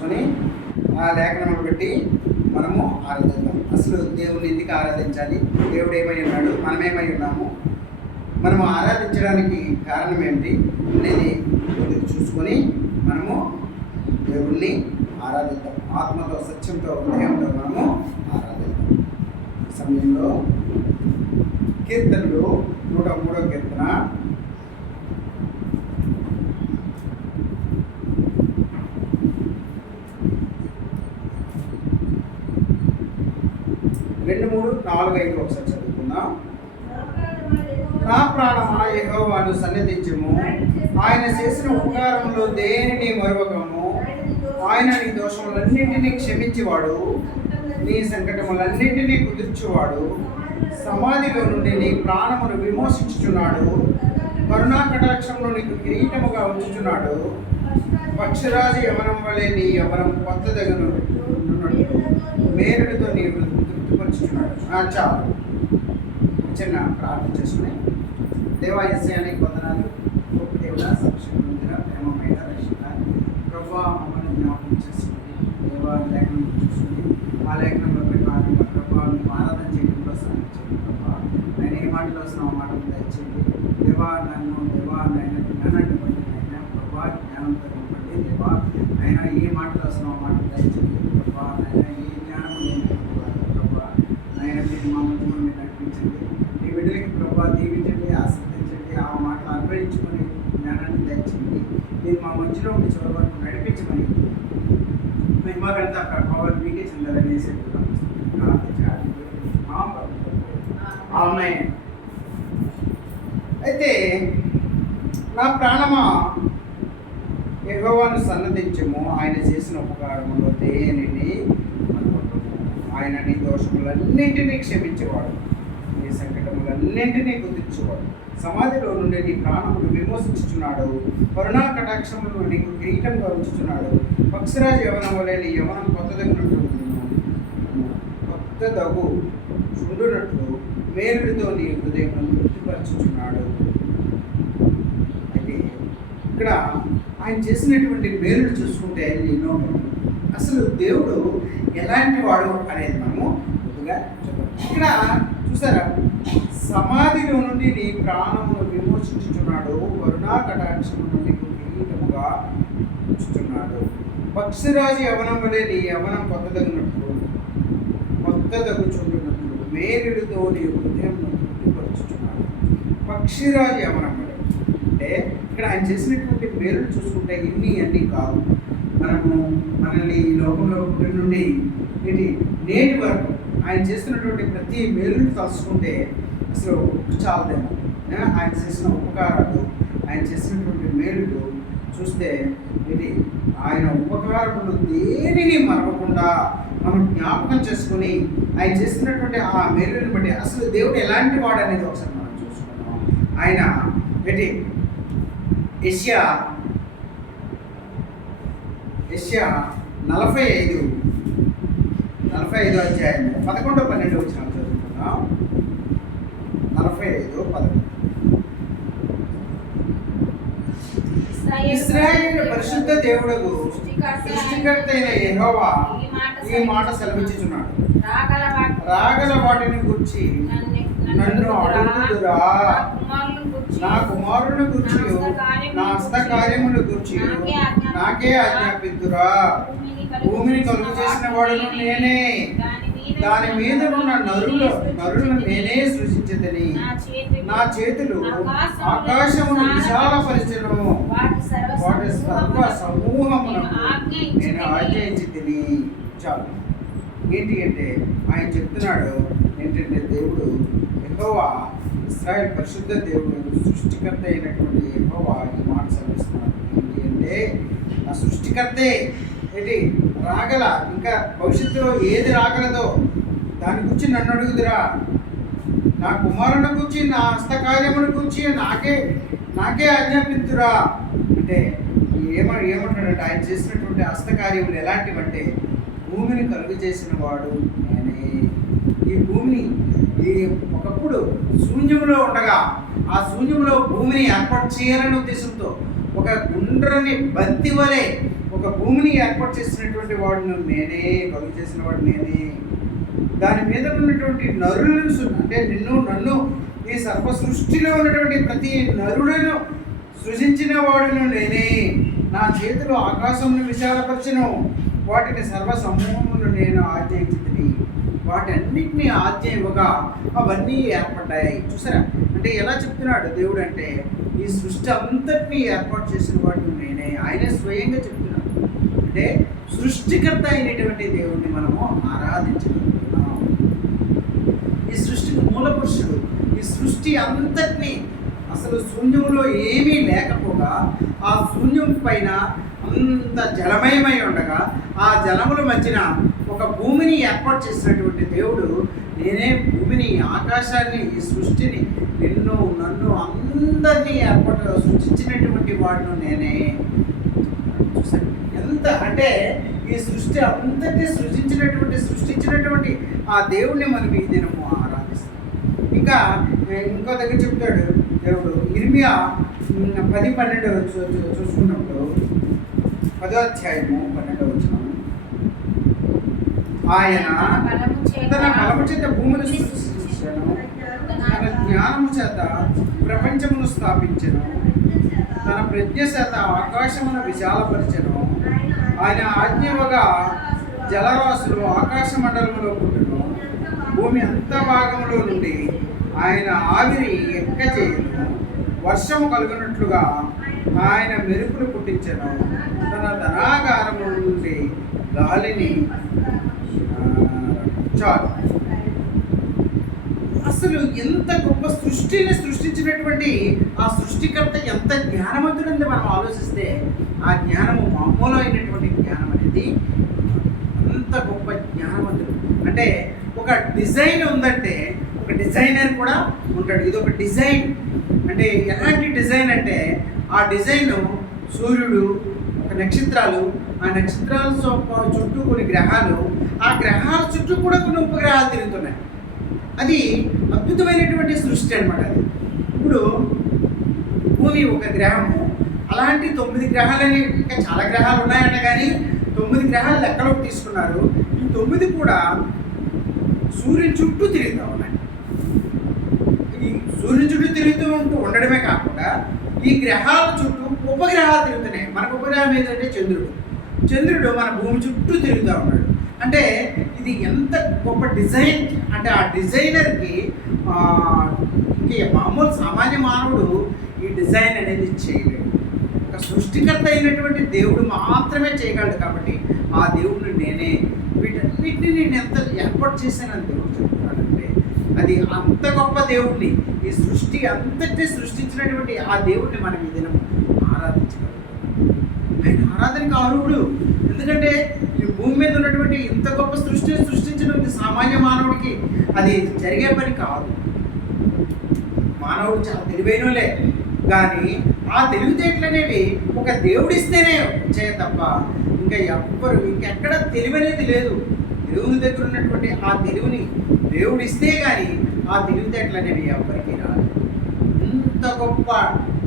చూసుకొని ఆ లేఖనములు బట్టి మనము ఆరాధిద్దాం. అసలు దేవుడిని ఎందుకు ఆరాధించాలి, దేవుడు ఏమై ఉన్నాడు, మనమేమై ఉన్నాము, మనము ఆరాధించడానికి కారణం ఏమిటి అనేది చూసుకొని మనము దేవుణ్ణి ఆరాధిద్దాం. ఆత్మతో, సత్యంతో, హృదయంతో మనము ఆరాధిద్దాం. ఈ సమయంలో కీర్తనలు 103వ కీర్తన 2, 3, 4, 5 ఒకసారి చదువుకుందాం. నా ప్రాణమా యెహోవాను సన్నిధించుము, ఆయన చేసిన ఉపకారములు దేనిని మరువకము. ఆయన నీ దోషములన్నింటినీ క్షమించేవాడు, నీ సంకటములన్నింటినీ కుదుర్చువాడు. సమాధిలో నుండి నీ ప్రాణమును విమోచించుచున్నాడు, కరుణా కటాక్షంలో నీకు కిరీటముగా ఉంచుచున్నాడు. పక్షిరాజు యవనం వలె నీ యవనం కొత్తదగును, మేలుడితో నీవు తృప్తిపరుచుచున్నాడు. చాలు, చిన్న ప్రార్థన చేసుకుని. దేవా యేసయ్యా వందనాలు. గొప్ప దేవుడా, సంక్షేమ ప్రేమమైన రక్షణ ప్రభా మమ్మల్ని జ్ఞాపకం చేసుకుని దేవా లేఖనం చూసుకుని ఆ లేఖనంలో ప్రకారంగా ప్రభా మేము ఆరాధన చేయడం కోసం ప్రభా నేను ఏ మాటలు వస్తున్నావు మాట దయచేయండి దేవా. దేవా నాయన జ్ఞానాన్ని బట్టి అయినా ప్రభా జ్ఞానంతో ఇవ్వండి దేవా. అయినా ఏ మాటలు వస్తున్నావు మాట దయచేయండి ప్రభా. అయినా ఏ జ్ఞానం నేను ప్రభా నాయన మీరు మా మధ్యలో నడిపించండి. మీ బిడ్డలకి ప్రభా దీవించండి, ఆశీర్వదించండి. ఆ మాటలు అన్వయించుకొని జ్ఞానాన్ని దయచేయండి. మీరు మా మధ్యలో ఉండి చివరి వరకు నడిపించమని మహిమగంత ప్రభావాలు మీకే చెందాలనేసి అయితే నా ప్రాణమా యెహోవాను సన్నదించము, ఆయన చేసిన ఉపకారములో దేనిని మరువకము. ఆయన నీ దోషములన్నింటినీ క్షమించేవాడు, నీ సంకటములన్నింటినీ కుదిర్చేవాడు. సమాధిలో నుండి నీ ప్రాణమును విమోచించుచున్నాడు, కరుణా కటాక్షమును నీకు కిరీటంగా ఉంచుచున్నాడు. పక్షిరాజు యవనం వలె నీ యవనం కొత్తదగినట్లు కొత్తదగు చుండునట్లు మేలుడితో నీ హృదయం తృప్తిపరచుచున్నాడు. అయితే ఇక్కడ ఆయన చేసినటువంటి మేలుడు చూసుకుంటే ఎన్నో. అసలు దేవుడు ఎలాంటి వాడు అనేది మనము ముందుగా చూద్దాం. ఇక్కడ చూసారా, సమాధిలో నుండి నీ ప్రాణమును విమోచించుచున్నాడు, కరుణా కటాక్షము నుండి కిరీటముగా ఉంచుచున్నాడు. పక్షిరాజు యవనం వలె నీ యవనం కొత్తదగుచుండునట్లు మేలుడితో నీ హృదయం తృప్తిపరుచుచున్నాడు. పక్షిరాజు యవనం వలె అంటే ఇక్కడ ఆయన చేసినటువంటి మేలుడు చూసుకుంటే అన్నీ కాదు. మనల్ని ఈ లోకంలో పుట్టిన నుండి నేటి వరకు ఆయన చేస్తున్నటువంటి ప్రతి మేలును తలుచుకుంటే అసలు చాలదేమో. ఆయన చేసిన ఉపకారాలు, ఆయన చేసినటువంటి మేలులు చూస్తే ఆయన ఉపకారములు దేనిని మరవకుండా మనం జ్ఞాపకం చేసుకుని ఆయన చేస్తున్నటువంటి ఆ మేలుని బట్టి అసలు దేవుడు ఎలాంటి వాడు అనేది ఒకసారి మనం చూసుకున్నాం. ఆయన యెషయా 45 అధ్యాయం 11, 12 వచ్చిన చదువుకున్నాం. 45, 11. ఇశ్రాయేలు పరిశుద్ధ దేవుడకు సృష్టికర్త అయిన యెహోవా ఈ మాట సెలవిచ్చుచున్నాడు, రాగల వాటిని గురించి నన్ను అడుగుదురా, నా కుమారుని గురించి నా హస్తకార్యమును గురించి నాకే ఆజ్ఞాపిద్దురా. భూమిని కలుగు చేసిన వాడును నేనే, దాని మీద ఉన్న నరులను నేనే సృష్టించదని. నా చేతులు ఆకాశమును విశాలపరిచెను, వాటి సర్వ సమూహమునకు నేను ఆజ్ఞయించితిని. చాలు. ఏంటి అంటే ఆయన చెప్తున్నాడు ఏంటంటే దేవుడు యెహోవా, ఇశ్రాయేలు పరిశుద్ధ దేవుడు, సృష్టికర్త అయినటువంటి యెహోవా ఈ మాట సెలవిస్తున్నాడు. ఏంటి అంటే నా సృష్టికర్తే రాగల, ఇంకా భవిష్యత్తులో ఏది రాగలదో దాని గురించి నన్ను అడుగుదురా. నా కుమారుని గురించి, నా హస్తకార్యముని గురించి నాకే ఆజ్ఞాపిద్దురా. అంటే ఏమంటాడంటే ఆయన చేసినటువంటి హస్తకార్యములు ఎలాంటివంటే భూమిని కలుగు చేసిన వాడు నేనే. ఈ భూమిని ఒకప్పుడు శూన్యంలో ఉండగా ఆ శూన్యంలో భూమిని ఏర్పాటు చేయాలనే ఉద్దేశంతో ఒక గుండ్రని బంతి వలె, ఒక ఒక భూమిని ఏర్పాటు చేసినటువంటి వాడును నేనే, కలుగు చేసిన వాడు నేనే. దాని మీద ఉన్నటువంటి నరులను అంటే నిన్ను నన్ను ఈ సర్వ సృష్టిలో ఉన్నటువంటి ప్రతి నరులను సృజించిన వాడును నేనే. నా చేతులు ఆకాశమును విశాలపరచను, వాటిని సర్వ సమూహమును నేను ఆజ్ఞయించితిని. వాటన్నిటినీ ఆజ్ఞ ఇవ్వగా అవన్నీ ఏర్పడ్డాయి. చూసారా, అంటే ఎలా చెప్తున్నాడు దేవుడు అంటే ఈ సృష్టి అంతటినీ ఏర్పాటు చేసిన వాడు నేనే. ఆయనే స్వయంగా చెప్తున్నాడు. అంటే సృష్టికర్త అయినటువంటి దేవుడిని మనము ఆరాధించగలుగుతున్నాం. ఈ సృష్టికి మూల పురుషుడు. ఈ సృష్టి అంతటినీ అసలు శూన్యంలో ఏమీ లేకపోగా ఆ శూన్యం పైన అంత జలమయమై ఉండగా ఆ జలముల మధ్యన ఒక భూమిని ఏర్పాటు చేసినటువంటి దేవుడు నేనే. భూమిని, ఆకాశాన్ని, ఈ సృష్టిని, నిన్ను నన్ను అందరినీ సృష్టించినటువంటి వాడును నేనే. చూసారు ఎంత అంటే ఈ సృష్టి అంతటి సృష్టించినటువంటి ఆ దేవుడిని మనం ఈ దినము ఆరాధిస్తాం. ఇంకా ఇంకో దగ్గర చెప్తాడు దేవుడు, ఇర్మియా 10:12 చూసుకున్నప్పుడు 10వ అధ్యాయము 12వ వచనం, ఆయన తన బలము చేత భూమిని సృష్టించెను, తన జ్ఞానము చేత ప్రపంచమును స్థాపించెను, తన ప్రజ్ఞ చేత ఆకాశమును విశాలపరచెను. ఆయన ఆజ్ఞవగా జలరాశులు ఆకాశ మండలంలో పుట్టును, భూమి అంత భాగంలో నుండి ఆయన ఆవిరి ఎక్కచేయును, వర్షము కలుగునట్లుగా ఆయన మెరుపులు పుట్టించెను, తన ధనాగారము నుండి గాలిని చాలు. అసలు ఎంత గొప్ప సృష్టిని సృష్టించినటువంటి ఆ సృష్టికర్త ఎంత జ్ఞానవంతుడంది మనం ఆలోచిస్తే ఆ జ్ఞానము మామూలు అయినటువంటి జ్ఞానం అనేది అంత గొప్ప జ్ఞానవంతుడు. అంటే ఒక డిజైన్ ఉందంటే ఒక డిజైనర్ కూడా ఉంటాడు. ఇది ఒక డిజైన్. అంటే ఎలాంటి డిజైన్ అంటే ఆ డిజైన్ సూర్యుడు, ఒక నక్షత్రాలు, ఆ నక్షత్రాల చుట్టూ కొన్ని గ్రహాలు, ఆ గ్రహాల చుట్టూ కూడా కొన్ని ఉపగ్రహాలు తిరుగుతున్నాయి. అది అద్భుతమైనటువంటి సృష్టి అనమాట. అది ఇప్పుడు భూమి ఒక గ్రహము, అలాంటి 9 గ్రహాలని, ఇంకా చాలా గ్రహాలు ఉన్నాయంట కానీ 9 గ్రహాలు లెక్కలోకి తీసుకున్నారు. ఈ 9 కూడా సూర్యుని చుట్టూ తిరుగుతూ ఉన్నాయి. ఈ సూర్యుని చుట్టూ తిరుగుతూ ఉండడమే కాకుండా ఈ గ్రహాల చుట్టూ ఉపగ్రహాలు తిరుగుతున్నాయి. మనకు ఉపగ్రహం ఏంటంటే చంద్రుడు మన భూమి చుట్టూ తిరుగుతూ ఉన్నాడు. అంటే ఇది ఎంత గొప్ప డిజైన్ అంటే ఆ డిజైనర్కి ఇంకే మామూలు సామాన్య మానవుడు ఈ డిజైన్ అనేది చేయలేడు. ఒక సృష్టికర్త అయినటువంటి దేవుడు మాత్రమే చేయగలడు. కాబట్టి ఆ దేవుడిని నేనే, వీటన్నిటిని నేను ఎంత ఏర్పాటు చేశానని దేవుడు చెప్తున్నాడంటే అది అంత గొప్ప దేవుడిని, ఈ సృష్టి అంతటి సృష్టించినటువంటి ఆ దేవుడిని మనం ఈ దినం ఆరాధించగలుగుతాం. ఆయన ఆరాధనకు అర్హుడు. ఎందుకంటే ఈ భూమి మీద ఉన్నటువంటి ఇంత గొప్ప సృష్టిని సృష్టించినటువంటి సామాన్య మానవుడికి అది జరిగే పని కాదు. మానవుడు చాలా తెలివైనలే కానీ ఆ తెలివితేటలు అనేవి ఒక దేవుడిస్తేనే వచ్చాయి తప్ప ఇంకా ఇంకెక్కడ తెలివనేది లేదు. దేవుని దగ్గర ఉన్నటువంటి ఆ తెలివిని దేవుడిస్తే కానీ ఆ తెలివితేటలు అనేవి ఎవరికి రాదు. ఇంత గొప్ప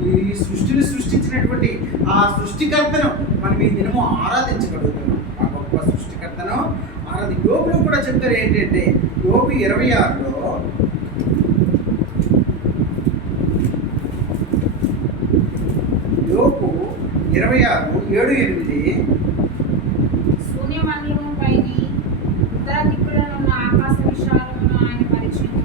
ఈ సృష్టిని సృష్టించినటువంటి ఆ సృష్టికర్తను మనం ఈ దినము ఆరాధించగలుగుతున్నాం. ఆ గొప్ప సృష్టికర్తను యోబులో కూడా చెప్తారు ఏంటంటే యోబు 26లో యోబు 26:7-8 శూన్యమండలముపైని ఉత్తర దిక్కులనున్న ఆకాశ విశాలమును ఆయన పరిచెను.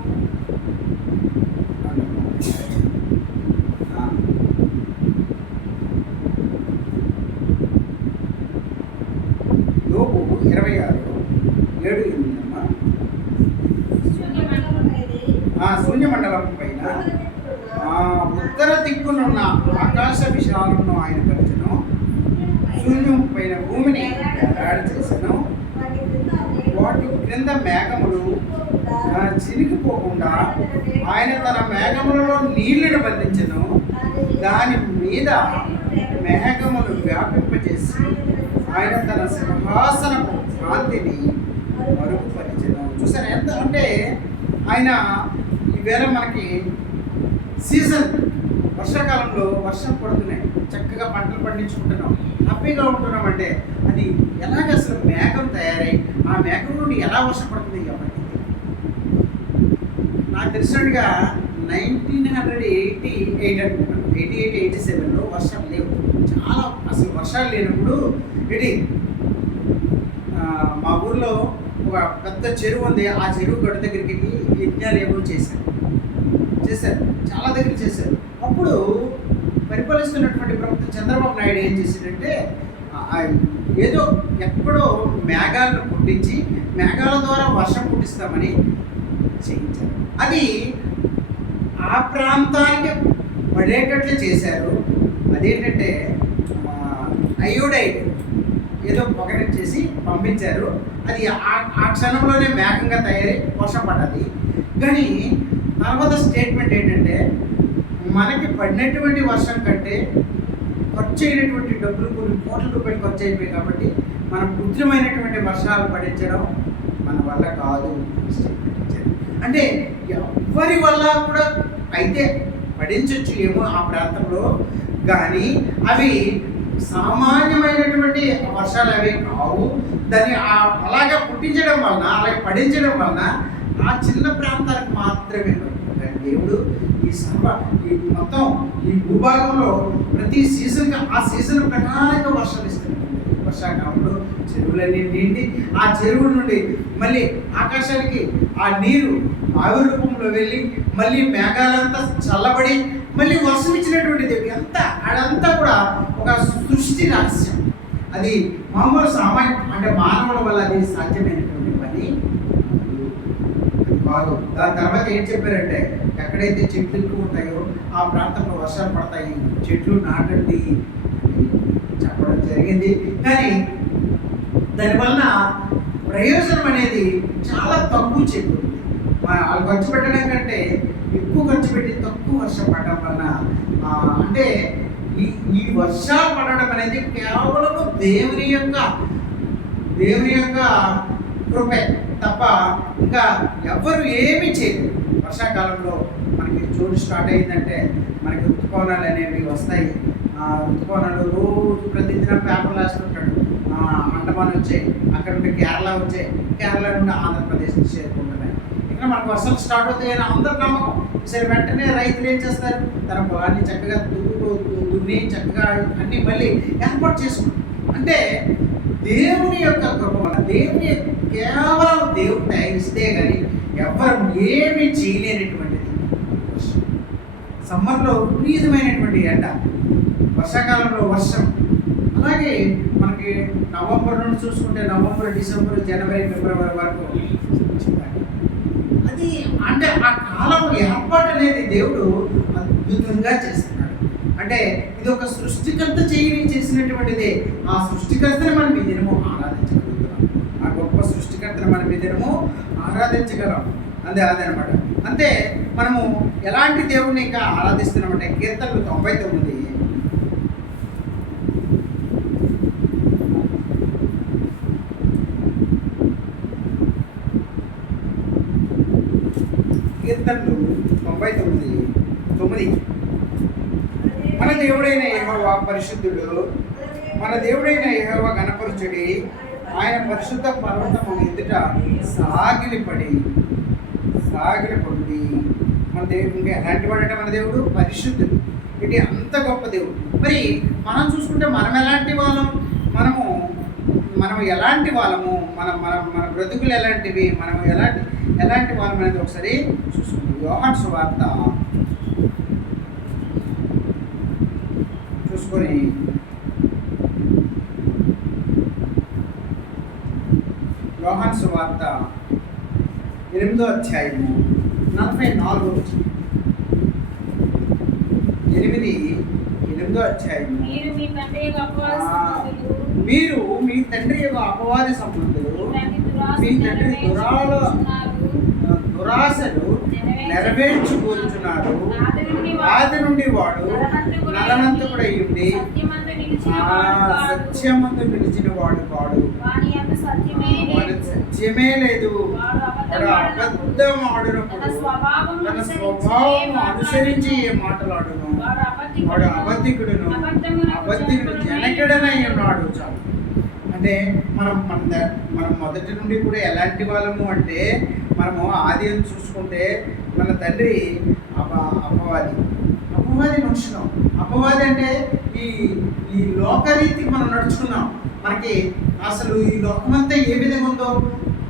యోబు 26:7-8 శూన్యమండలం పైన ఉత్తర దిక్కునున్న ఆకాశ విశాలమును ఆయన పరిచెను, శూన్యం పైన భూమిని ఏర్పాటు చేసెను, వాటి క్రింద మేఘములు చిరిగిపోకుండా ఆయన తన మేఘములలో నీళ్లను బంధించెను, దాని మీద మేఘములు వ్యాపింపజేసి ఆయన తన సింహాసనపు కాంతిని మరుగుపరిచెను. చూసాను ఎంత అంటే ఆయన ఈవేళ మనకి సీజన్ వర్షాకాలంలో వర్షం పడుతున్నాయి. చక్కగా పంటలు పండించుకుంటున్నాం, హ్యాపీగా ఉంటున్నాం అంటే అది ఎలాగ అసలు మేఘం తయారై ఆ మేఘం నుండి ఎలా వర్షం పడుతుంది ఎవరికి? నాకు తెలిసినట్టుగా 1988 అనుకుంటాను, 87లో వర్షాలు లేవు, చాలా అసలు వర్షాలు లేనప్పుడు ఇది మా ఊర్లో ఒక పెద్ద చెరువు ఉంది. ఆ చెరువు గడ్డ దగ్గరికి వెళ్ళి యజ్ఞాలు ఏమో చేశారు, చాలా దగ్గర చేశారు. అప్పుడు పరిపాలిస్తున్నటువంటి ప్రభుత్వం చంద్రబాబు నాయుడు ఏం చేశాడంటే ఏదో ఎక్కడో మేఘాలను పుట్టించి మేఘాల ద్వారా వర్షం పుట్టిస్తామని చేయించారు. అది ఆ ప్రాంతానికి పడేటట్లు చేశారు. అదేంటంటే అయోడైడ్ ఏదో పొగనిచ్చేసి పంపించారు. అది ఆ క్షణంలోనే మేఘంగా తయారై వర్షం పడ్డది. కానీ తర్వాత స్టేట్మెంట్ ఏంటంటే మనకి పడినటువంటి వర్షం కంటే ఖర్చు అయినటువంటి డబ్బులు కొన్ని కోట్ల రూపాయలు ఖర్చు అయిపోయాయి కాబట్టి మనం కృత్రిమైనటువంటి వర్షాలు పడించడం మన వల్ల కాదు స్టేట్మెంట్ ఇచ్చారు. అంటే ఎవరి వల్ల కూడా అయితే పడించవచ్చు ఏమో ఆ ప్రాంతంలో, కానీ అవి సామాన్యమైనటువంటి వర్షాలు అవి కావు. దాన్ని అలాగే పుట్టించడం వలన, అలాగే పడించడం వలన ఆ చిన్న ప్రాంతాలకు మాత్రమే దేవుడు ఈ మొత్తం ఈ భూభాగంలో ప్రతి సీజన్గా ఆ సీజన్ ప్రకారంగా వర్షాలు ఇస్తున్నాడు. వర్షాకాలంలో చెరువులన్నీ నిండి ఆ చెరువుల నుండి మళ్ళీ ఆకాశానికి ఆ నీరు ఆవిరి రూపంలో వెళ్ళి మళ్ళీ మేఘాలంతా చల్లబడి మళ్ళీ వర్షం ఇచ్చినటువంటి దేవుడు. అదంతా కూడా ఒక సృష్టి రహస్యం. అది మామూలు అంటే మానవుల వల్ల అది సాధ్యమైనటువంటి పని కాదు. దాని తర్వాత ఏం చెప్పారంటే ఎక్కడైతే చెట్లు ఎక్కువ ఉంటాయో ఆ ప్రాంతంలో వర్షాలు పడతాయి, చెట్లు నాటండి చెప్పడం జరిగింది. కానీ దానివలన ప్రయోజనం అనేది చాలా తక్కువ చేకూరుతుంది. వాళ్ళు ఖర్చు పెట్టడం కంటే ఎక్కువ ఖర్చు పెట్టి తక్కువ వర్షం పడడం వలన అంటే ఈ వర్షాలు పడడం అనేది కేవలం దేవుని యొక్క కృపే తప్ప ఇంకా ఎవ్వరు ఏమీ చేయరు. వర్షాకాలంలో మనకి జూన్ స్టార్ట్ అయిందంటే మనకి ఋతుపవనాలు అనేవి వస్తాయి. ఋతుపవనాలు రోజు ప్రతిదినం పేపర్లు వేస్తుంటాడు. అండమాన్ వచ్చాయి, అక్కడ నుండి కేరళ వచ్చాయి, కేరళ నుండి ఆంధ్రప్రదేశ్ చేరుకుంటున్నాయి. ఇక్కడ మనకు వర్షాలు స్టార్ట్ అవుతాయని అందరు నమ్మకం. సరే వెంటనే రైతులు ఏం చేస్తారు, తన పొలాన్ని చక్కగా దున్ని చక్కగా అన్ని మళ్ళీ ఏర్పాటు చేసుకుంటారు. అంటే దేవుని యొక్క కృప, దేవుని కేవలం దేవుడు తయారిస్తే కానీ ఎవరు ఏమి చేయలేనటువంటిది. సమ్మర్లో విపరీతమైనటువంటి ఎండ, వర్షాకాలంలో వర్షం. అలాగే మనకి నవంబర్ నుండి చూసుకుంటే నవంబర్, డిసెంబర్, జనవరి, ఫిబ్రవరి వరకు అది అంటే ఆ కాలం ఏర్పాటు అనేది దేవుడు అద్భుతంగా చేస్తున్నాడు. అంటే ఇది ఒక సృష్టికర్త చేసినటువంటిదే. ఆ సృష్టికర్తని మనం ఈ దినము ఆరాధించగలుగుతున్నాం. ఆ గొప్ప సృష్టికర్తని మనం ఈ దినము ఆరాధించగలం. అదనమాట. అంతే మనము ఎలాంటి దేవుడిని ఇంకా ఆరాధిస్తున్నామంటే కీర్తనలు 99 9 మన దేవుడైన యెహోవా పరిశుద్ధుడు, మన దేవుడైన యెహోవా గణపరచుడి, ఆయన పరిశుద్ధ పర్వతము ఎదుట సాగిలిపడి. మన దేవుడు ఇంకా ఎలాంటి వాడంటే మన దేవుడు పరిశుద్ధుడు. ఇది అంత గొప్ప దేవుడు. మరి మనం చూసుకుంటే మనం ఎలాంటి వాళ్ళం, మనం ఎలాంటి వాళ్ళము, మన బ్రతుకులు ఎలాంటివి, మనం ఎలాంటి వాళ్ళం అనేది ఒకసారి చూసుకుంటాం. యోహాను సువార్త చూసుకొని యోహాను సువార్త 8వ అధ్యాయము 44వ వచనం. 8వ అధ్యాయము. మీరు మీ తండ్రి యొక్క అపవాది సంబంధులు, మీ తండ్రి దురాశలు నెరవేర్చుకుంటున్నాడు. ఆది నుండి వాడు నరహంతకుడై ఉండి సత్యమందు నిలిచిన వాడు కాడు. వాడు సత్యమే లేదు. వాడు అబద్ధం ఆడినప్పుడు తన స్వభావం అనుసరించి మాట్లాడును. వాడు అబద్ధికుడును జనకుడనై ఉన్నాడు. చాలు. అంటే మనం మొదటి నుండి కూడా ఎలాంటి వాళ్ళము అంటే, మనము ఆది చూసుకుంటే మన తండ్రి అపవాది మనుషులం. అపవాది అంటే ఈ లోకరీతికి మనం నడుచుకున్నాం. మనకి అసలు ఈ లోకమంతా ఏ విధంగా ఉందో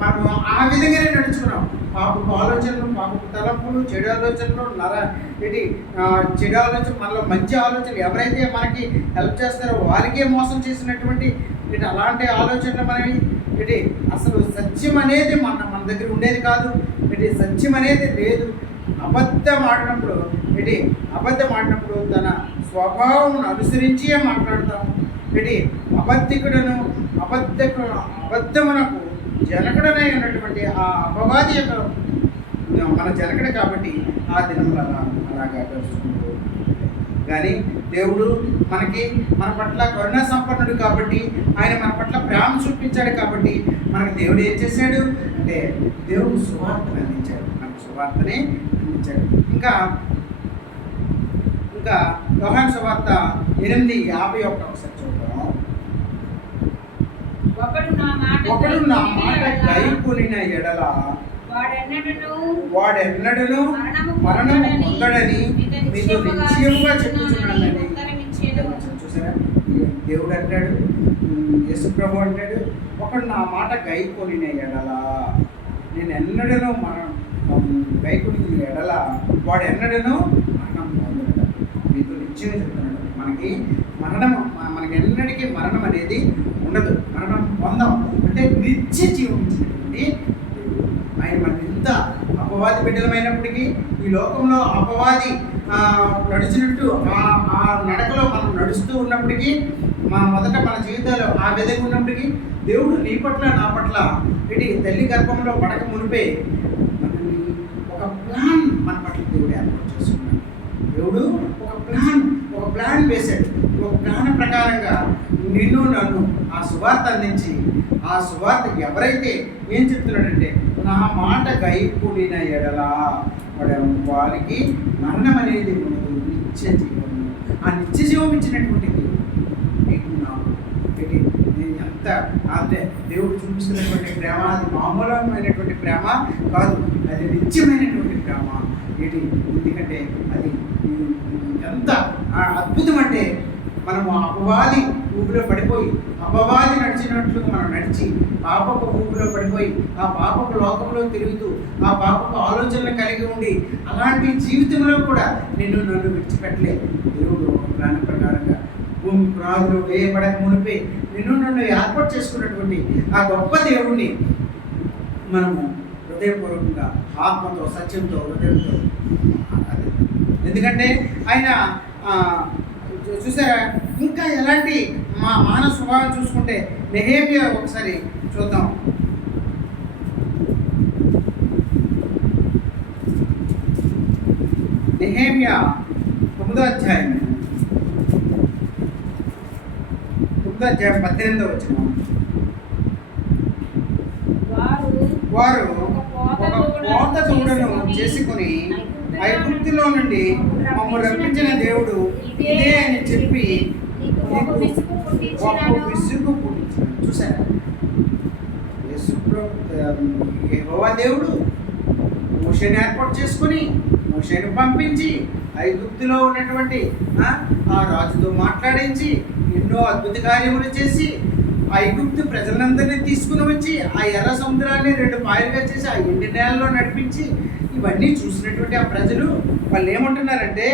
మనం ఆ విధంగానే నడుచుకున్నాం. పాపపు ఆలోచనలు, పాపపు తలంపులు, చెడు ఆలోచనలు, చెడు ఆలోచన, మనలో మంచి ఆలోచనలు ఎవరైతే మనకి హెల్ప్ చేస్తారో వారికే మోసం చేసినటువంటి అలాంటి ఆలోచనలు మనవి అసలు సత్యం అనేది మన దగ్గర ఉండేది కాదు. సత్యం అనేది లేదు. అబద్ధం ఆడినప్పుడు తన స్వభావం అనుసరించే మాట్లాడతాం. అబద్ధమునకు జనకుడనై ఉన్నటువంటి ఆ అపవాది యొక్క మన జనకుడు కాబట్టి ఆ దినములు అలాగా గడుచుకుంటూ. కానీ దేవుడు మన పట్ల కరుణ సంపన్నుడు కాబట్టి, ఆయన మన పట్ల ప్రేమ చూపించాడు కాబట్టి మనకు దేవుడు ఏం చేశాడు అంటే దేవుడు సువార్తను అందించాడు. మనకు సువార్తనే అందించాడు. ఇంకా యోహాను సువార్త 8:51 ఒకసారి చూద్దాం. ఒకడు నా మాట గైకొనిన ఎడల వాడెన్నడను మరణము పొందడని మీకు నిశ్చయముగా చెప్పుచున్నానని. చూసారా, దేవుడు అంటాడు, యేసు ప్రభు అంటాడు, ఒకడు నా మాట గైకొనిన ఎడల, నేను ఎన్నడను గైకొని ఎడల వాడెన్నడను మరణం పొందడు. మీకు నిశ్చయంగా చెప్తున్నాడు. మనకి ఎన్నటికీ మరణం అనేది ఉండదు. మరణం పొందాం అంటే నిత్య జీవం ఇచ్చినటువంటి ఆయన మనకి ఎంత అపవాది బిడ్డలమైనప్పటికీ, ఈ లోకంలో అపవాది నడిచినట్టు ఆ నడకలో మనం నడుస్తూ ఉన్నప్పటికీ, మొదట మన జీవితాల్లో ఆ విధంగా ఉన్నప్పటికీ, దేవుడు నీ పట్ల నా పట్ల తల్లి గర్భంలో పడక మునిపే ఒక ప్లాన్ మన పట్ల దేవుడు ఏర్పాటు చేసుకున్నాడు. దేవుడు ఒక ప్లాన్ వేశాడు. ఒక ప్లాన్ ప్రకారంగా నిన్ను నన్ను ఆ సువార్త అందించి, ఆ సువార్త ఎవరైతే ఏం చెప్తున్నాడంటే, నా మాట గైకొనిన ఎడల వారికి మరణం అనేది ఉండదు, నిత్య జీవం. ఆ నిత్య జీవం ఇచ్చినటువంటి దేవుడు నీకు నాకు ఎంత అంటే దేవుడు చూపిస్తున్నటువంటి ప్రేమ అది మామూలమైనటువంటి ప్రేమ కాదు, అది నిత్యమైనటువంటి ప్రేమ. ఎందుకంటే అది ఎంత అద్భుతం అంటే, మనము అపవాది ఊపిలో పడిపోయి, అపవాది నడిచినట్లుగా మనం నడిచి పాపపు ఊపిలో పడిపోయి, ఆ పాపపు లోకంలో తిరుగుతూ, ఆ పాపపు ఆలోచనలు కలిగి ఉండి, అలాంటి జీవితంలో కూడా నన్ను విడిచిపెట్టలేదు. దేవుడు ఒక ప్లాన్ ప్రకారంగా భూమి పునాదులు వేయబడక మునిపే నన్ను ఏర్పాటు చేసుకున్నటువంటి ఆ గొప్ప దేవుణ్ణి మనము హృదయపూర్వకంగా ఆత్మతో, సత్యంతో, హృదయంతో. ఎందుకంటే ఆయన చూసారా, ఇంకా ఎలాంటి మానవ స్వభావం చూసుకుంటే నెహెమ్యా ఒకసారి చూద్దాం. నెహెమ్యా 9వ అధ్యాయం 18వ వచనం. వారు ఒక కోత దూడను చేసుకుని ఐగుప్తులో నుండి మమ్మల్ని రప్పించిన దేవుడు ఇదే అని చెప్పి విసుగు పుట్టించాడు. చూసారా, యెహోవా దేవుడు మోషేని ఏర్పాటు చేసుకుని మోషేని పంపించి ఐగుప్తులో ఉన్నటువంటి ఆ రాజుతో మాట్లాడించి ఎన్నో అద్భుత కార్యములు చేసి ఐగుప్తు ప్రజలందరినీ తీసుకుని వచ్చి ఆ ఎర్ర సముద్రాన్ని 2 పాయలుగా చేసి ఆ ఎండి నేలలో నడిపించి ఇవన్నీ చూసినటువంటి ఆ ప్రజలు వాళ్ళు ఏమంటున్నారంటే,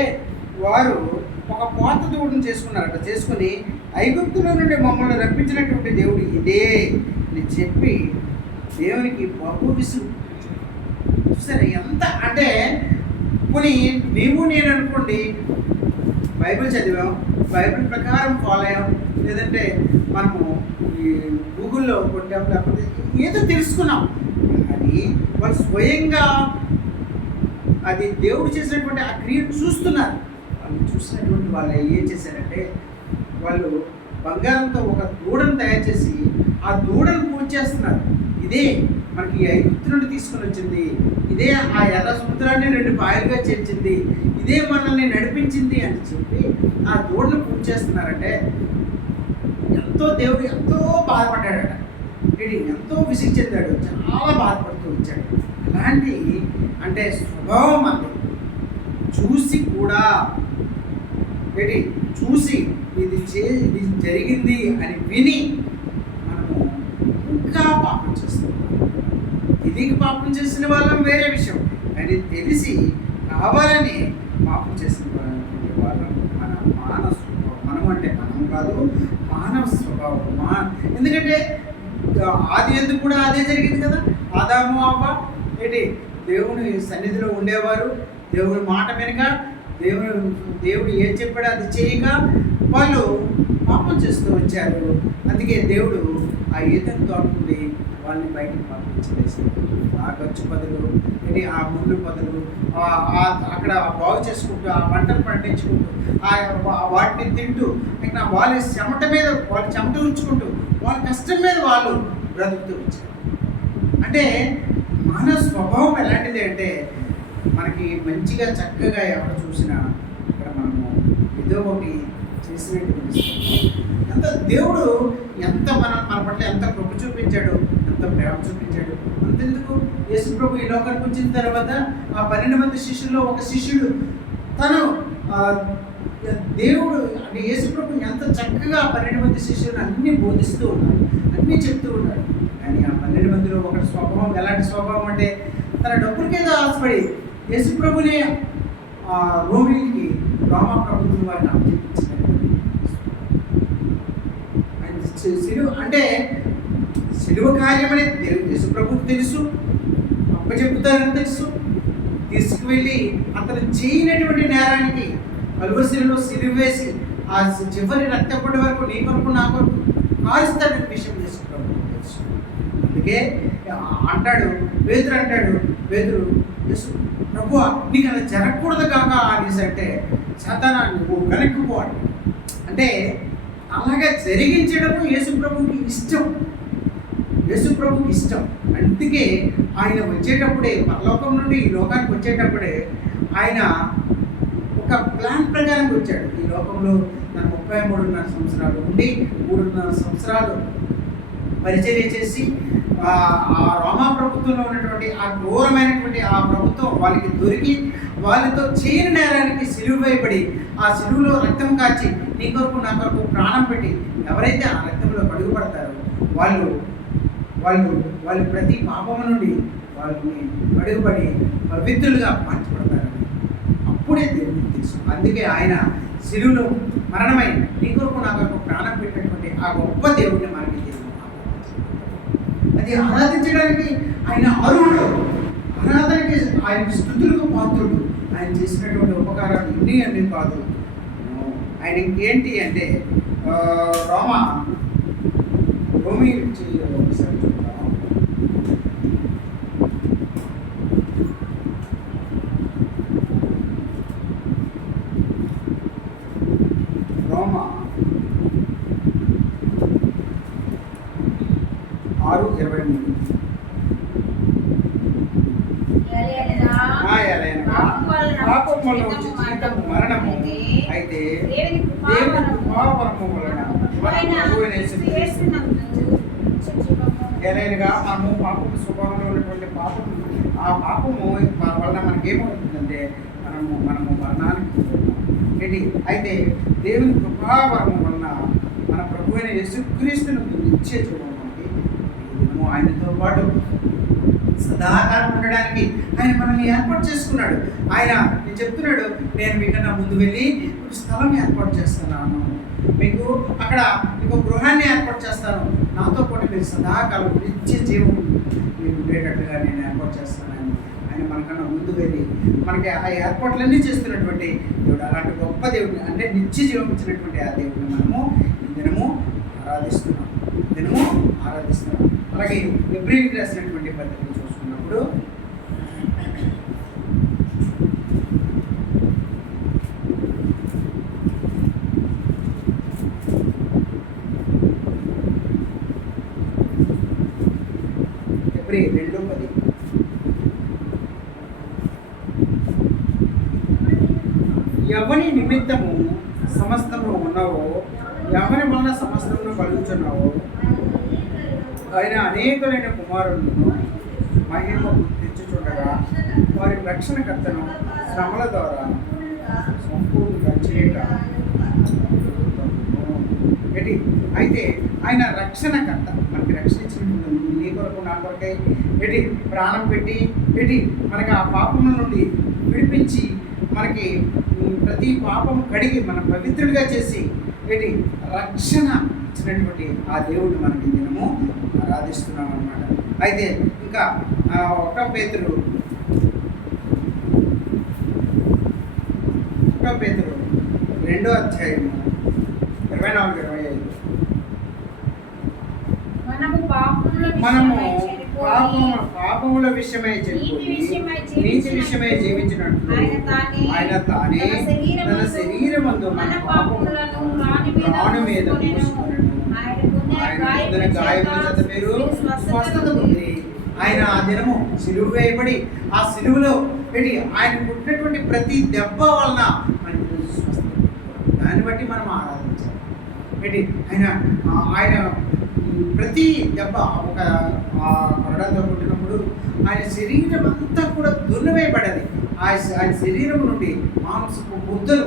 వారు ఒక పోత దూడను చేసుకున్నారట. చేసుకుని ఐగుప్తులో నుండి మమ్మల్ని రప్పించినటువంటి దేవుడు ఇదే అని చెప్పి దేవునికి బహు విసుగు. సరే, ఎంత అంటే పోనీ నీవు నేను అనుకోండి, బైబిల్ చదివాం, బైబిల్ ప్రకారం ఫాలో అయ్యాం, లేదంటే మనము ఈ గూగుల్లో కొట్టాం, లేకపోతే ఏదో తెలుసుకున్నాం. అది వాళ్ళు స్వయంగా అది దేవుడు చేసినటువంటి ఆ క్రియను చూస్తున్నారు. వాళ్ళు చూసినటువంటి వాళ్ళు ఏం చేశారంటే, వాళ్ళు బంగారంతో ఒక దూడను తయారు చేసి ఆ దూడను పూజ చేస్తున్నారు. ఇదే మనకి ఐగుప్తు నుండి తీసుకొని వచ్చింది, ఇదే ఆ ఎర్ర సముద్రాన్ని 2 పాయలుగా చేర్చింది, ఇదే మనల్ని నడిపించింది అని చెప్పి ఆ దూడను పూజ చేస్తున్నారంటే దేవుడు ఎంతో బాధపడ్డాడట. ఎంతో విసిగి చెందాడు, చాలా బాధపడుతూ వచ్చాడు. అలాంటి అంటే స్వభావం అంతే. చూసి కూడా చూసి ఇది జరిగింది అని విని మనము ఇంకా పాపం చేస్తున్నాం. ఇది పాపం చేసిన వాళ్ళం వేరే విషయం, అని తెలిసి కావాలని పాపం చేసిన వాళ్ళం మన మానవ స్వభావం. మనం అంటే మనం కాదు, మానవ స్వభావం. ఎందుకంటే ఆది ఎందుకు కూడా అదే జరిగింది కదా. ఆదాము అవ్వ దేవుని సన్నిధిలో ఉండేవారు, దేవుని మాట వెనుక దేవుడు ఏం చెప్పాడో అది చేయక వాళ్ళు పాపం చేస్తూ వచ్చారు. అందుకే దేవుడు ఆ ఏదెన్ తోట నుండి వాళ్ళని బయటకు పంపించేసాడు. ఆ గచ్చు పదులు ఆ ముళ్ళు పదులు అక్కడ బాగు చేసుకుంటూ, ఆ పంటలు పండించుకుంటూ, వాటిని తింటూ, ఇంకా వాళ్ళ చెమట మీద వాళ్ళ చెమట ఉంచుకుంటూ, వాళ్ళ కష్టం మీద వాళ్ళు బ్రతుకుతూ వచ్చారు. అంటే మన స్వభావం ఎలాంటిది అంటే, మనకి మంచిగా చక్కగా ఎవరు చూసినా ఇక్కడ మనము ఏదో ఒకటి చేసినటువంటి ఎంత దేవుడు ఎంత మన పట్ల ఎంత కృప చూపించాడు, ఎంత ప్రేమ చూపించాడు. అంతెందుకు యేసు ప్రభు ఈ లోకానికి వచ్చిన తర్వాత ఆ 12 మంది శిష్యుల్లో ఒక శిష్యుడు తను దేవుడు అంటే యేసు ప్రభు ఎంత చక్కగా 12 మంది శిష్యులను అన్నీ బోధిస్తూ ఉన్నాడు, అన్నీ చెప్తూ ఉన్నాడు. కానీ ఆ 12 మందిలో ఒకటి స్వభావం ఎలాంటి స్వభావం అంటే, తన డబ్బులకేదో ఆశపడి యేసు ప్రభుని రోమా ప్రభుత్వం వారిని అప్పచెప్పించినటువంటి సిలువ అంటే సిలువ కార్యమని యేసు ప్రభువుకు తెలుసు, అప్పచెప్పుతారని తెలుసు. తీసుకువెళ్ళి అతను చేయనటువంటి నేరానికి కలువరిశిలలో సిలువ వేసి ఆ చివరి రక్తపడి వరకు నీ కొరకు నా కొరకు కాలుస్తాడని విషయం యేసు ప్రభువుకు తెలుసు. అందుకే అంటాడు పేతురు యేసు ప్రభువా నీకు అలా జరగకూడదు కాక అనేసి అంటే, సాతానా నువ్వు వెనక్కుపోవాలి అంటే అలాగే జరిగించడము యేసు ప్రభువుకి ఇష్టం. అందుకే ఆయన వచ్చేటప్పుడే, పరలోకం నుండి ఈ లోకానికి వచ్చేటప్పుడే ఆయన ఒక ప్లాన్ ప్రకారం వచ్చాడు. ఈ లోకంలో తను 33.5 సంవత్సరాలు ఉండి 3.5 సంవత్సరాలు పరిచర్య చేసి ఆ రోమా ప్రభుత్వంలో ఉన్నటువంటి ఆ ఘోరమైనటువంటి ఆ ప్రభుత్వం వాళ్ళకి దొరికి వాళ్ళతో చేయని నేరానికి సిలువ వేయబడి ఆ సిలువలో రక్తం కాచి నీ కొరకు నా కొరకు ప్రాణం పెట్టి ఎవరైతే ఆ రక్తంలో అడుగుపడతారో వాళ్ళు ప్రతి పాపము నుండి వాళ్ళని అడుగుపడి పవిత్రులుగా మార్చబడతారు. అప్పుడే దేవుడికి తెలుసు. అందుకే ఆయన సిలువలో మరణమై నీ కొరకు నా కొరకు ప్రాణం పెట్టినటువంటి ఆ గొప్ప దేవుడిని మనకి అది ఆరాధించడానికి ఆయన అర్హుడు, ఆరాధనకి ఆయన స్థుతులకు పాత్రుడు. ఆయన చేసినటువంటి ఉపకారాలు అన్నీ కాదు. ఆయన ఇంకేంటి అంటే రోమీ ఒకసారి చూద్దాం. రోమా 6:23 పాపం వల్ల వచ్చే జీవితం మరణము, అయితే దేవుని కృపావరము వలన ఎలాగా మనము పాపపు స్వభావంలో ఉన్నటువంటి ఆ పాపము వలన మనకేమవుతుందంటే మనము మరణానికి ఏంటి. అయితే దేవుని కృపావరము వలన మన ప్రభు అయిన యేసుక్రీస్తును నిత్య జీవము ఆయనతో పాటు సదాకాలం ఉండడానికి ఆయన మనల్ని ఏర్పాటు చేసుకున్నాడు. నేను చెప్తున్నాడు, నేను మీకన్నా ముందు వెళ్ళి స్థలం ఏర్పాటు చేస్తున్నాను, మీకు అక్కడ ఇంకో గృహాన్ని ఏర్పాటు చేస్తాను, నాతో పాటు మీరు సదాకాలం నిత్య జీవం మీరు ఉండేటట్టుగా నేను ఏర్పాటు చేస్తానని ఆయన మనకన్నా ముందు వెళ్ళి మనకి ఆ ఏర్పాట్లన్నీ చేస్తున్నటువంటి దేవుడు. అలాంటి గొప్ప దేవుడిని అంటే నిత్య జీవం ఇచ్చినటువంటి ఆ దేవుడిని మనము దినము ఆరాధిస్తున్నాం. అలాగే హెబ్రీయులకు రాసినటువంటి పత్రికను చూసుకున్నప్పుడు హెబ్రీ 2:10. ఎవని నిమిత్తము సమస్తము ఉన్నావో, ఎవరి వలన సమస్తమును కలుగుతున్నావో, ఆయన అనేకులైన కుమారులను మహిమకు తెచ్చుచుండగా వారి రక్షణకర్తను శ్రమల ద్వారా సంపూర్ణంగా చేయట ఏంటి. అయితే ఆయన రక్షణకర్త, మనకి రక్షణ ఇచ్చినటువంటి నీ కొరకు నా కొరకై ఏంటి ప్రాణం పెట్టి ఏంటి మనకి ఆ పాపం నుండి విడిపించి మనకి ప్రతి పాపం కడిగి మన పవిత్రుడిగా చేసి ఏంటి రక్షణ ఇచ్చినటువంటి ఆ దేవుడిని మనకి దినము ఆరాధిస్తున్నాం అన్నమాట. అయితే ఇంకా 1 పేతురు 2:24-25. మనము పాపముల విషయమై చెప్పుకొని నీతి విషయమై జీవించినట్లు ఆయన తానే తన శరీరమందు మన పాపములను రాణి మీద మోసుకొనెను. ఆయన పొందిన గాయముల చేత మీరు స్వస్థత పొంది, ఆయన ఆ దినము సిలువ వేయబడి ఆ సిలువలో పెట్టి ఆయన పుట్టినటువంటి ప్రతి దెబ్బ వలన మనకి స్వస్థత, దాన్ని బట్టి మనం ఆరాధించాలి. ఏంటి ఆయన ప్రతి దెబ్బ ఒక కొరడాతో పుట్టినప్పుడు ఆయన శరీరం అంతా కూడా దున్నవేయబడది. ఆయన శరీరం నుండి మాంసపు ముద్దలు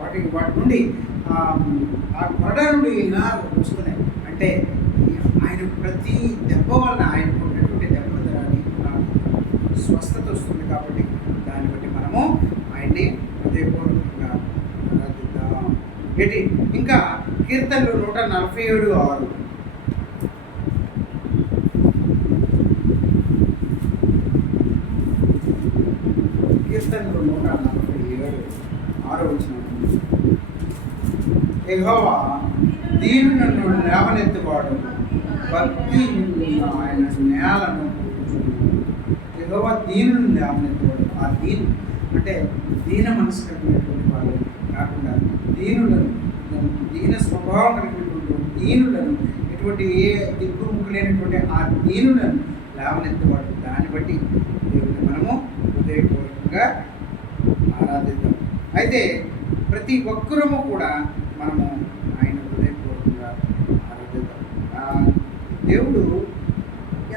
వాటి నుండి ఆ కొరడ నుండి వస్తున్నాయి. అంటే ఆయన ప్రతి దెబ్బ వలన ఆయన పుట్టినటువంటి దెబ్బల ద్వారా స్వస్థత వస్తుంది. కాబట్టి దాన్ని బట్టి మనము ఆయన్ని హృదయపూర్వకంగా ఆరాధిద్దాం. ఏంటి ఇంకా కీర్తనలు 147:6. కీర్తనలు 147:6 యెహోవా దీనులను లేవనెత్తువాడు, భక్తి ఆయన నేలను యెహోవా దీనులను లేవనెత్తువాడు. ఆ దీను అంటే దీన మనసు కలిగినటువంటి వాళ్ళు కాకుండా దీన స్వభావం కలిగినటువంటి దీనులను, ఎటువంటి ఏ దిక్కుముక్కు లేనటువంటి ఆ దీనులను లేవనెత్తువాడు. దాన్ని బట్టి దేవుడిని మనము హృదయపూర్వకంగా ఆరాధిద్దాం. అయితే ప్రతి ఒక్కరము కూడా మనము ఆయన హృదయపూర్వకంగా ఆరాధిద్దాం. దేవుడు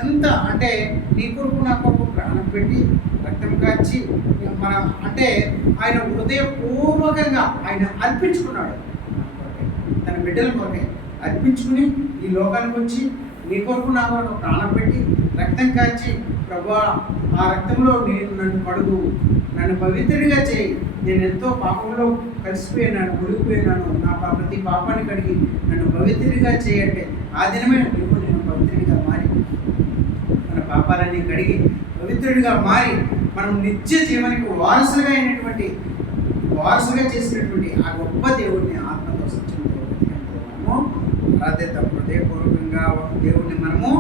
ఎంత అంటే నీ కొరకు నా కొరకు ప్రాణం పెట్టి రక్తం కాచి మన అంటే ఆయన హృదయపూర్వకంగా ఆయన అర్పించుకున్నాడు. తన బిడ్డల కొరకే అర్పించుకుని ఈ లోకానికి వచ్చి నీ కొరకు నా కొరకు ప్రాణం పెట్టి రక్తం కాచి, ప్రభువా ఆ రక్తంలో నన్ను కడుగు, నన్ను పవిత్రుడిగా చేయి, నేను ఎంతో పాపంలో కలిసిపోయినాను, మునిగిపోయినాను, నా ప్రతి పాపాన్ని కడిగి నన్ను పవిత్రుడిగా చేయంటే ఆ దినమే నేను పవిత్రుడిగా మారి మన పాపాలన్నీ కడిగి పవిత్రుడిగా మారి మనం నిత్య జీవనానికి వారసుగా చేసినటువంటి ఆ గొప్ప దేవుడిని ఆత్మతో సత్యంతో మనము ఆరాధిద్దాం. హృదయపూర్వకంగా దేవుడిని మనము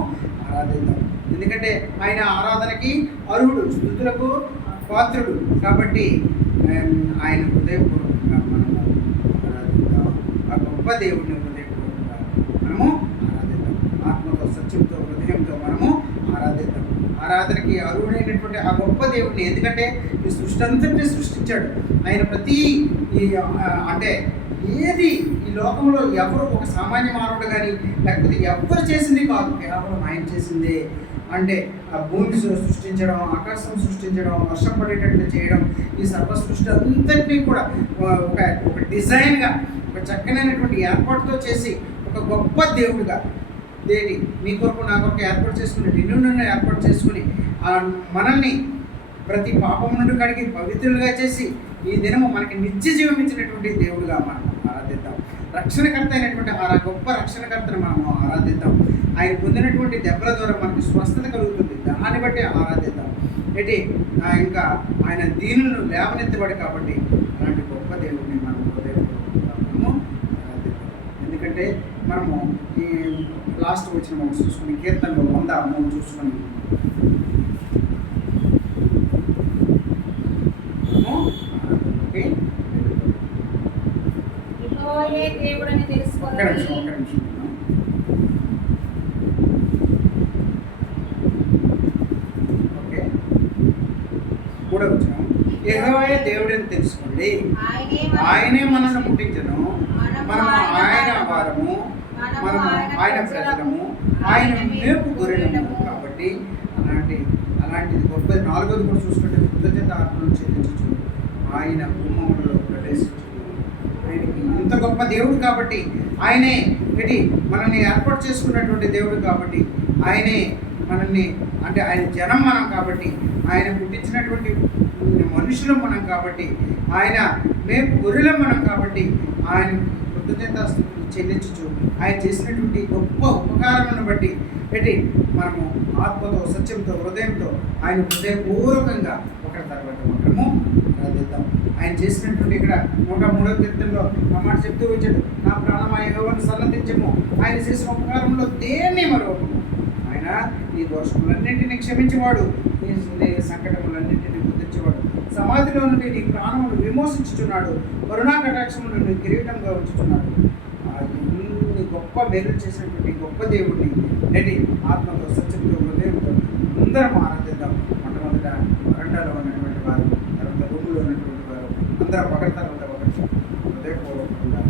ఆరాధిద్దాం. ఎందుకంటే ఆయన ఆరాధనకి అర్హుడు, స్తుతులకు పాత్రుడు. కాబట్టి ఆయన హృదయపూర్వకంగా మనము ఆరాధిద్దాం. ఆ గొప్ప దేవుడిని హృదయపూర్వకంగా మనము ఆరాధిద్దాం. ఆత్మతో సత్యంతో హృదయంతో మనము ఆరాధిద్దాం. ఆరాధనకి అర్హుడైనటువంటి ఆ గొప్ప దేవుడిని, ఎందుకంటే ఈ సృష్టి అంతటినీ సృష్టించాడు ఆయన. ప్రతి అంటే ఏది ఈ లోకంలో ఎవరు ఒక సామాన్య మానవుడు కానీ లేకపోతే ఎవరు చేసింది కాదు, కేవలం ఆయన చేసిందే. అంటే ఆ భూమిని సృష్టించడం, ఆకాశం సృష్టించడం, వర్షం పడేటట్లు చేయడం, ఈ సర్వ సృష్టి అంతటినీ కూడా ఒక డిజైన్గా, ఒక చక్కనైనటువంటి ఏర్పాటుతో చేసి ఒక గొప్ప దేవుడిగా దేని మీ కొరకు నా కొరకు ఏర్పాటు చేసుకుని, నిన్ను ఏర్పాటు చేసుకుని మనల్ని ప్రతి పాపం నుండి కడిగి పవిత్రులుగా చేసి ఈ దినము మనకి నిత్య జీవం ఇచ్చినటువంటి దేవుడుగా మనం ఆరాధిద్దాం. రక్షణకర్త అయినటువంటి ఆ గొప్ప రక్షణకర్తను మనము ఆరాధిద్దాం. ఆయన పొందినటువంటి దెబ్బల ద్వారా మనకు స్వస్థత కలుగుతుంది, దాన్ని బట్టి ఆరాధిద్దాం. ఇంకా ఆయన దీనులను లేవనెత్తబడి కాబట్టి అలాంటి గొప్ప దేవుడిని మనం హృదయపూర్వకంగా మనము ఆరాధిద్దాం. ఎందుకంటే మనము ఈ లాస్ట్ వచ్చిన మనం చూసుకుని కీర్తనలో 103 చూసుకొని దేవుడని తెలుసుకోవాలి. 3వ వచనం, యెహోవాయే దేవుడని తెలుసుకోండి, ఆయనే మనల్ని పుట్టించను, మనము ఆయన వారము, మనము ఆయన ప్రజలము, ఆయన మేపు గొర్రెలము. కాబట్టి అలాంటిది గొప్పది. 4వది కూడా చూసుకుంటే కృతజ్ఞత ఆత్మను చెల్లించు, ఆయన గుమ్మములలో ప్రవేశించు. ఆయనకి ఇంత గొప్ప దేవుడు కాబట్టి, ఆయనే మనల్ని ఏర్పాటు చేసుకున్నటువంటి దేవుడు కాబట్టి, ఆయనే మనల్ని అంటే ఆయన జనం మనం కాబట్టి, ఆయన పుట్టించినటువంటి మనుషులం మనం కాబట్టి, ఆయన మేము గొర్రెలం మనం కాబట్టి, ఆయన కృతజ్ఞతాస్తుతులు చెల్లించు. ఆయన చేసినటువంటి గొప్ప ఉపకారములను బట్టి మనము ఆత్మతో, సత్యంతో, హృదయంతో ఆయన హృదయపూర్వకంగా ఒకరి తర్వాత ఒకరము ప్రార్థిద్దాం. ఆయన చేసినటువంటి ఇక్కడ 103వ కీర్తనలో ఆ మాట చెప్తూ వచ్చాడు, నా ప్రాణమా యెహోవాను సన్నతించము, ఆయన చేసిన ఉపకారంలో దేన్ని మరొకము. ఆయన నీ దోషములన్నింటినీ క్షమించేవాడు, నీ సంకటములన్నింటినీ గుర్తించేవాడు, సమాధిలో నుండి నీ ప్రాణములు విమోచించుచున్నాడు, కరుణా కటాక్షములను నీ కిరీటంగా ఉంచుతున్నాడు. ఇన్ని గొప్ప మేలు చేసినటువంటి గొప్ప దేవుడిని ఆత్మతో, సత్యంతో, హృదయంతో అందరం ఆనందిద్దాం. మొట్టమొదట వరండాలో ఉన్నటువంటి వారు, తర్వాత రూములో ఉన్నటువంటి వారు అందరం ఒకరి తర్వాత ఒకటి హృదయపూర్వకంగా